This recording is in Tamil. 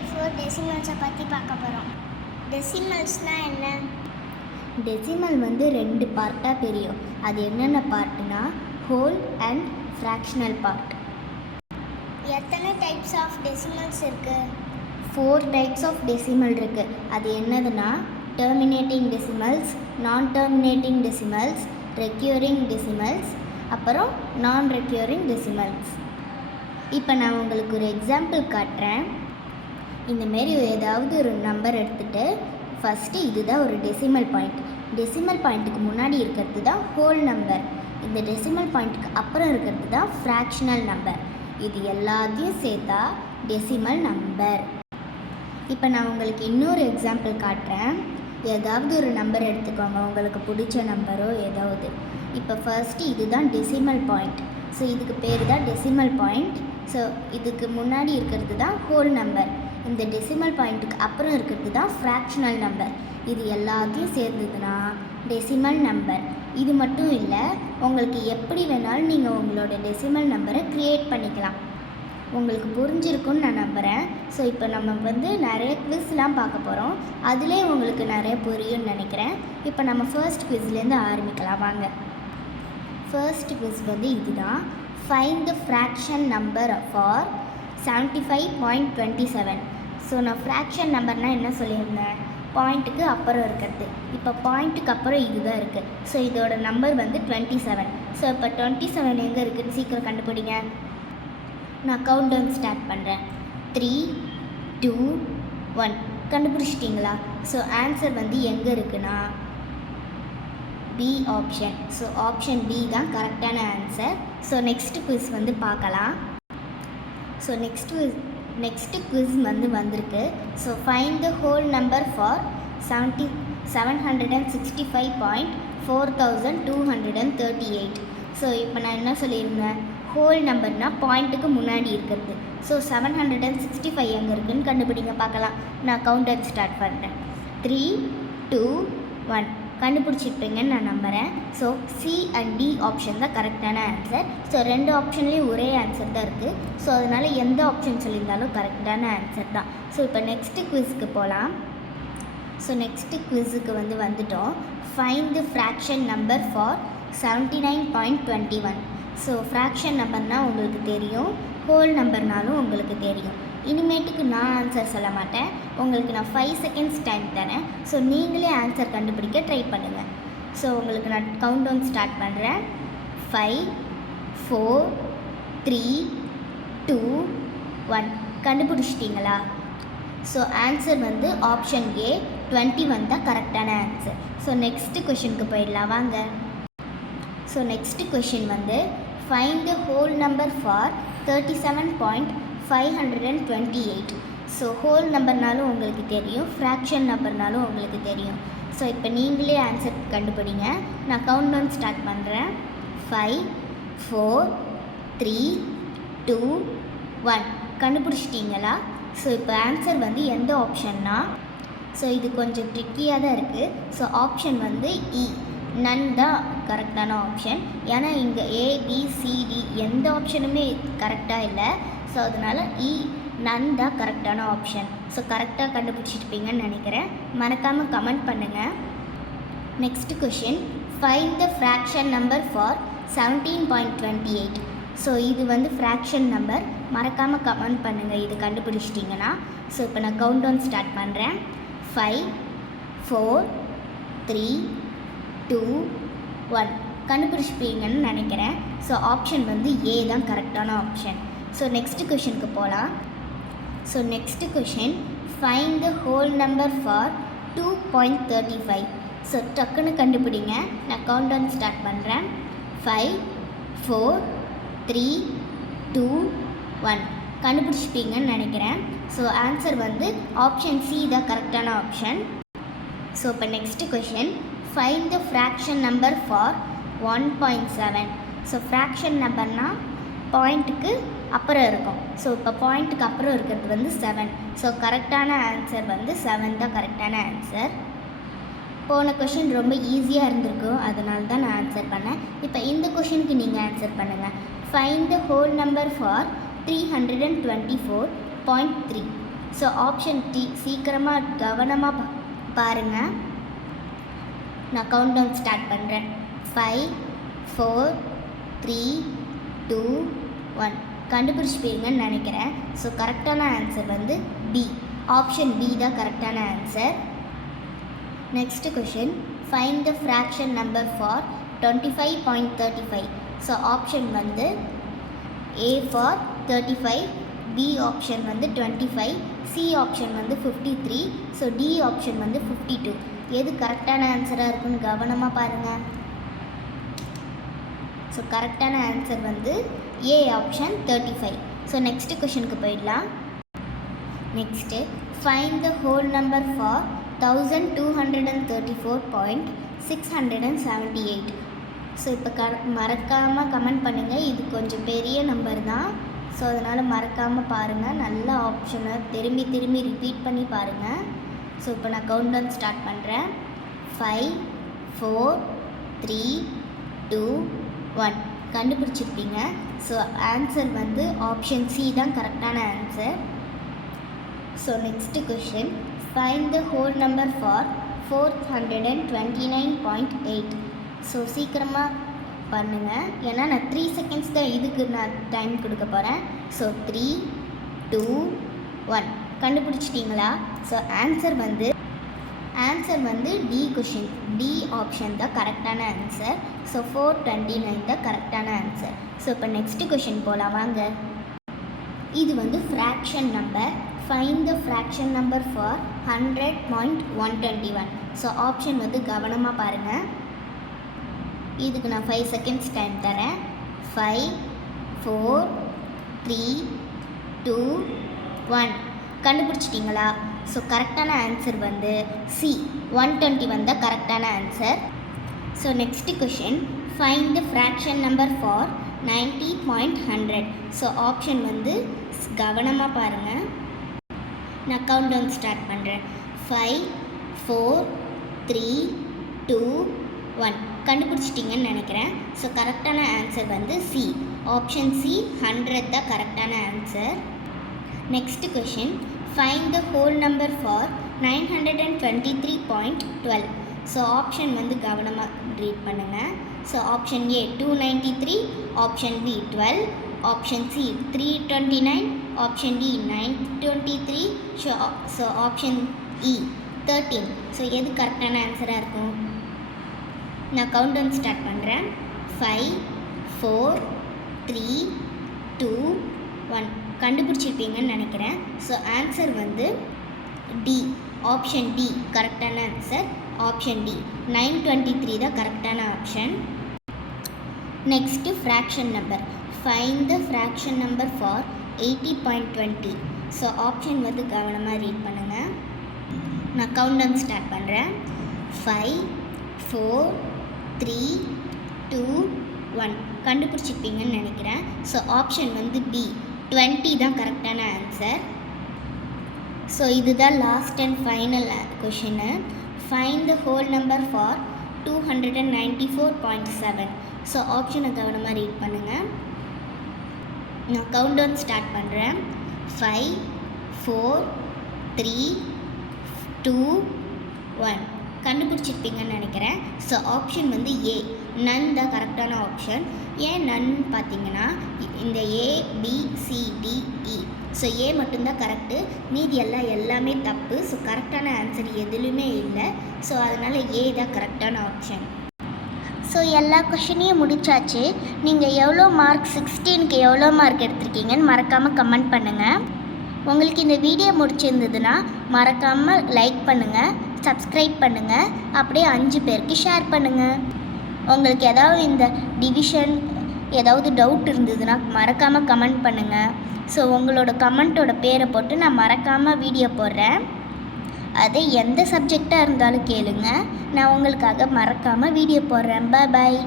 டைப் 4 டெசிமல்ஸை பற்றி பார்க்க போகிறோம். டெசிமல்ஸ்னால் என்ன? டெசிமல் வந்து 2 பார்ட்டாக பிரியும். அது என்னென்ன பார்ட்னா ஹோல் அண்ட் ஃப்ராக்ஷனல் பார்ட். எத்தனை டைப்ஸ் ஆஃப் டெசிமல்ஸ் இருக்குது? 4 டைப்ஸ் ஆஃப் டெசிமல் இருக்குது. அது என்னதுன்னா டெர்மினேட்டிங் டெசிமல்ஸ், நான் டெர்மினேட்டிங் டெசிமல்ஸ், ரெக்யூரிங் டெசிமல்ஸ், அப்புறம் நான் ரெக்யூரிங் டெசிமல்ஸ். இப்போ நான் உங்களுக்கு ஒரு எக்ஸாம்பிள் காட்டுறேன். இந்தமாரி ஏதாவது ஒரு நம்பர் எடுத்துகிட்டு ஃபஸ்ட்டு இதுதான் ஒரு டெசிமல் பாயிண்ட். டெசிமல் பாயிண்ட்டுக்கு முன்னாடி இருக்கிறது தான் ஹோல் நம்பர். இந்த டெசிமல் பாயிண்ட்டுக்கு அப்புறம் இருக்கிறது தான் ஃப்ராக்ஷனல் நம்பர். இது எல்லாத்தையும் சேர்த்தா டெசிமல் நம்பர். இப்போ நான் உங்களுக்கு இன்னொரு எக்ஸாம்பிள் காட்டுறேன். ஏதாவது ஒரு நம்பர் எடுத்துக்கோங்க, உங்களுக்கு பிடிச்ச நம்பரோ ஏதாவது. இப்போ ஃபர்ஸ்ட்டு இதுதான் டெசிமல் பாயிண்ட். ஸோ இதுக்கு பேர் தான் டெசிமல் பாயிண்ட். ஸோ இதுக்கு முன்னாடி இருக்கிறது தான் ஹோல் நம்பர். இந்த டெசிமல் பாயிண்ட்டுக்கு அப்புறம் இருக்கிறது தான் ஃப்ராக்ஷனல் நம்பர். இது எல்லாத்தையும் சேர்ந்ததுன்னா டெசிமல் நம்பர். இது மட்டும் இல்லை, உங்களுக்கு எப்படி வேணாலும் நீங்கள் உங்களோட டெசிமல் நம்பரை க்ரியேட் பண்ணிக்கலாம். உங்களுக்கு புரிஞ்சிருக்குன்னு நான் நம்புகிறேன். ஸோ இப்போ நம்ம வந்து நிறைய குவிஸ்லாம் பார்க்க போகிறோம். அதிலே உங்களுக்கு நிறைய புரியும்னு நினைக்கிறேன். இப்போ நம்ம ஃபர்ஸ்ட் குவிஸ்லேருந்து ஆரம்பிக்கலாம் வாங்க. ஃபர்ஸ்ட் குவிஸ் வந்து இதுதான். Find the fraction number for 75.27. So நான் ஃப்ராக்ஷன் நம்பர்னால் என்ன சொல்லியிருந்தேன்? பாயிண்ட்டுக்கு அப்புறம் இருக்கிறது. இப்போ பாயிண்ட்டுக்கு அப்புறம் இதுதான் இருக்குது. ஸோ இதோட நம்பர் வந்து 27. ஸோ இப்போ 27 எங்கே இருக்குதுன்னு சீக்கிரம் கண்டுபிடிங்க. நான் கவுண்ட் டவுன் ஸ்டார்ட் பண்ணுறேன். 3, 2, 1. கண்டுபிடிச்சிட்டிங்களா? ஸோ ஆன்சர் வந்து எங்கே இருக்குன்னா B option. So option B தான் கரெக்டான ஆன்சர். ஸோ நெக்ஸ்ட் குவிஸ் வந்து பார்க்கலாம். ஸோ நெக்ஸ்ட்டு குவிஸ் வந்து வந்திருக்கு. So find the whole number for 765.4238. So இப்போ நான் என்ன சொல்லியிருந்தேன்? ஹோல் நம்பர்னால் பாயிண்ட்டுக்கு முன்னாடி இருக்கிறது. ஸோ 765 எங்கே இருக்குதுன்னு கண்டுபிடிங்க பார்க்கலாம். நான் கவுண்டர் ஸ்டார்ட் பண்ணுறேன். 3, 2, 1. கண்டுபிடிச்சிருப்பீங்கன்னு நான் நம்புகிறேன். So C and D option தான் கரெக்டான ஆன்சர். ஸோ 2 ஆப்ஷன்லேயும் ஒரே ஆன்சர் தான் இருக்குது. ஸோ அதனால் எந்த ஆப்ஷன் சொல்லியிருந்தாலும் கரெக்டான ஆன்சர் தான். ஸோ இப்போ நெக்ஸ்ட்டு குவிஸ்க்கு போகலாம். ஸோ நெக்ஸ்ட்டு குவிஸுக்கு வந்துட்டோம். Find the fraction number for 79.21. So fraction நம்பர்னால் உங்களுக்கு தெரியும், ஹோல் நம்பர்னாலும் உங்களுக்கு தெரியும். இனிமேட்டுக்கு நான் ஆன்சர் சொல்ல மாட்டேன். உங்களுக்கு நான் 5 செகண்ட்ஸ் டைம் தரேன். ஸோ நீங்களே ஆன்சர் கண்டுபிடிக்க ட்ரை பண்ணுங்கள். ஸோ உங்களுக்கு நான் கவுண்ட் டவுன் ஸ்டார்ட் பண்ணுறேன். 5, 4, 3, 2, 1. கண்டுபிடிச்சிட்டிங்களா? ஸோ ஆன்சர் வந்து ஆப்ஷன் ஏ 21 தான் கரெக்டான ஆன்சர். ஸோ நெக்ஸ்ட்டு கொஷினுக்கு போயிடலாம் வாங்க. ஸோ நெக்ஸ்ட்டு கொஷின் வந்து find the whole number for 37.528. So whole நம்பர்னாலும் உங்களுக்கு தெரியும், ஃப்ராக்ஷன் நம்பர்னாலும் உங்களுக்கு தெரியும். ஸோ இப்போ நீங்களே ஆன்சர் கண்டுபிடிங்க. நான் கவுண்ட் டவுன் ஸ்டார்ட் பண்ணுறேன். 5, 4, 3, 2, 1. கண்டுபிடிச்சிட்டிங்களா? ஸோ இப்போ ஆன்சர் வந்து எந்த ஆப்ஷன்னா, ஸோ இது கொஞ்சம் ட்ரிக்கியாக தான் இருக்குது. ஸோ ஆப்ஷன் வந்து இ, நன் தான் கரெக்டான ஆப்ஷன். ஏன்னா இங்கே ABCD எந்த ஆப்ஷனுமே கரெக்டாக இல்லை. ஸோ அதனால் இ, நன் தான் கரெக்டான ஆப்ஷன். ஸோ கரெக்டாக கண்டுபிடிச்சிருப்பீங்கன்னு நினைக்கிறேன். மறக்காமல் கமெண்ட் பண்ணுங்கள். Next question, find the fraction number for 17.28. So இது வந்து ஃப்ராக்ஷன் நம்பர். மறக்காமல் கமெண்ட் பண்ணுங்கள் இது கண்டுபிடிச்சிட்டிங்கன்னா. ஸோ இப்போ நான் கவுண்ட் டவுன் ஸ்டார்ட் பண்ணுறேன். 5, 4, 3, 2, 1. கண்டுபிடிச்சிப்பீங்கன்னு நினைக்கிறேன். ஸோ ஆப்ஷன் வந்து ஏ தான் கரெக்டான ஆப்ஷன். ஸோ நெக்ஸ்ட் கொஷினுக்கு போகலாம். So next question, find the whole number for 2.35. So டக்குன்னு கண்டுபிடிங்க. நான் கவுண்ட் டவுன் ஸ்டார்ட் பண்ணுறேன். 5, 4, 3, 2, 1. கண்டுபிடிச்சிப்பீங்கன்னு நினைக்கிறேன். ஸோ ஆன்சர் வந்து ஆப்ஷன் சி தான் கரெக்டான ஆப்ஷன். ஸோ இப்போ next question, find the fraction number for 1.7. So fraction நம்பர்னால் பாயிண்ட்டுக்கு அப்புறம் இருக்கும். ஸோ இப்போ பாயிண்ட்டுக்கு அப்புறம் இருக்கிறது வந்து 7. ஸோ கரெக்டான ஆன்சர் வந்து 7 தான் கரெக்டான ஆன்சர். போன கொஷின் ரொம்ப ஈஸியாக இருந்திருக்கும், அதனால தான் நான் ஆன்சர் பண்ணேன். இப்போ இந்த கொஷினுக்கு நீங்கள் ஆன்சர் பண்ணுங்கள். Find the whole number for 324.3. So option D. சீக்கிரமாக கவனமாக பாருங்கள். நான் கவுண்ட் டவுன் ஸ்டார்ட் பண்ணுறேன். 5 4 3 2 1. கண்டுபிடிச்சிப்பீங்கன்னு நினைக்கிறேன். ஸோ கரெக்டான ஆன்சர் வந்து பி. ஆப்ஷன் பி தான் கரெக்டான answer. Next question. Find the fraction number for 25.35. So option வந்து ஏ ஃபார் 35, பி ஆப்ஷன் வந்து 25, சி ஆப்ஷன் வந்து 53, ஸோ டி ஆப்ஷன் வந்து 52. எது கரெக்டான ஆன்சராக இருக்குன்னு கவனமாக பாருங்கள். ஸோ கரெக்டான ஆன்சர் வந்து ஏ ஆப்ஷன் 35. ஸோ நெக்ஸ்ட் கொஷனுக்கு போயிடலாம். Next find the whole number for 1234.678. So இப்போ மறக்காமல் கமெண்ட் பண்ணுங்கள். இது கொஞ்சம் பெரிய நம்பர் தான். ஸோ அதனால் மறக்காமல் பாருங்கள். நல்ல ஆப்ஷனை திரும்பி ரிப்பீட் பண்ணி பாருங்கள். ஸோ இப்போ நான் கவுண்ட் டவுன் ஸ்டார்ட் பண்ணுறேன். 5 4 3 2 1. கண்டுபிடிச்சிருப்பீங்க. ஸோ ஆன்சர் வந்து ஆப்ஷன் சி தான் கரெக்டான answer. So next question. Find the whole number for 429.8. So சீக்கிரமாக பண்ணுங்கள். ஏன்னா நான் 3 செகண்ட்ஸ் தான் இதுக்கு நான் டைம் கொடுக்க போகிறேன். ஸோ 3 2 1. கண்டுபிடிச்சிட்டிங்களா? ஸோ ஆன்சர் வந்து டி கொஷின். டி ஆப்ஷன் தான் கரெக்டான ஆன்சர். ஸோ 429 தான் கரெக்டான ஆன்சர். ஸோ இப்போ நெக்ஸ்ட் கொஷின் போகலாம் வாங்க. இது வந்து fraction number. Find the fraction number for 100.121. So option வந்து கவனமாக பாருங்கள். இதுக்கு நான் 5 செகண்ட்ஸ் டைம் தரேன். 5 4 3 2 1. கண்டுபிடிச்சிட்டிங்களா? ஸோ கரெக்டான ஆன்சர் வந்து சி 121 தான் கரெக்டான answer. So next question. Find the fraction number for 90.100. So option வந்து கவனமாக பாருங்கள். நான் கவுண்ட் டவுன் ஸ்டார்ட் பண்ணுறேன். 5 4 3 2 1. கண்டுபிடிச்சிட்டிங்கன்னு நினைக்கிறேன். ஸோ கரெக்டான ஆன்சர் வந்து சி. ஆப்ஷன் சி 100 தான் கரெக்டான answer. Next question. Find the whole number for 923.12. So option வந்து கவனமாக ரீட் பண்ணுங்கள். So option A 293, option B 12, option C 329, option D 923, so option E 13. So எது கரெக்டான ஆன்சராக இருக்கும்? நான் கவுண்ட் டவுன் ஸ்டார்ட் பண்ணுறேன். 5 4 3 2 1. கண்டுபிடிச்சிருப்பீங்கன்னு நினைக்கிறேன். ஸோ ஆன்சர் வந்து டி. ஆப்ஷன் டி கரெக்டான ஆன்சர். ஆப்ஷன் டி 923 தான் கரெக்டான option. Next fraction number. Find the fraction number for 80.20. So option வந்து கவனமாக ரீட் பண்ணுங்கள். நான் கவுண்ட் டவுன் ஸ்டார்ட் பண்ணுறேன். 5 4 3 2 1. கண்டுபிடிச்சிருப்பீங்கன்னு நினைக்கிறேன். ஸோ ஆப்ஷன் வந்து பி 20 தான் கரெக்டான ஆன்சர். ஸோ இதுதான் last and final question. Find the whole number for 294.7. So ஆப்ஷனை கவனமாக ரீட் பண்ணுங்கள். நான் கவுண்ட் டவுன் ஸ்டார்ட் பண்ணுறேன். 5 4 3 2 1. கண்டுபிடிச்சிருப்பீங்கன்னு நினைக்கிறேன். ஸோ ஆப்ஷன் வந்து ஏ நன் தான் கரெக்டான ஆப்ஷன். ஏன் நன் பார்த்தீங்கன்னா இந்த ஏ பி சி டி இ. ஸோ ஏ மட்டும்தான் கரெக்டு, மீதி எல்லாமே தப்பு. ஸோ கரெக்டான ஆன்சர் எதுலையுமே இல்லை. ஸோ அதனால் ஏ தான் கரெக்டான ஆப்ஷன். ஸோ எல்லா கொஷினையும் முடிச்சாச்சு. நீங்கள் எவ்வளோ மார்க் 16க்கு எவ்வளோ மார்க் எடுத்திருக்கீங்கன்னு மறக்காமல் கமெண்ட் பண்ணுங்கள். உங்களுக்கு இந்த வீடியோ முடிச்சிருந்ததுன்னா மறக்காமல் லைக் பண்ணுங்கள், சப்ஸ்கிரைப் பண்ணுங்கள், அப்படியே 5 பேருக்கு ஷேர் பண்ணுங்கள். உங்களுக்கு ஏதாவது இந்த டிவிஷன் ஏதாவது டவுட் இருந்ததுன்னா மறக்காமல் கமெண்ட் பண்ணுங்கள். ஸோ உங்களோட கமெண்ட்டோட பேரை போட்டு நான் மறக்காமல் வீடியோ போடுறேன். அது எந்த சப்ஜெக்டாக இருந்தாலும் கேளுங்க, நான் உங்களுக்காக மறக்காமல் வீடியோ போடுறேன். பாய்.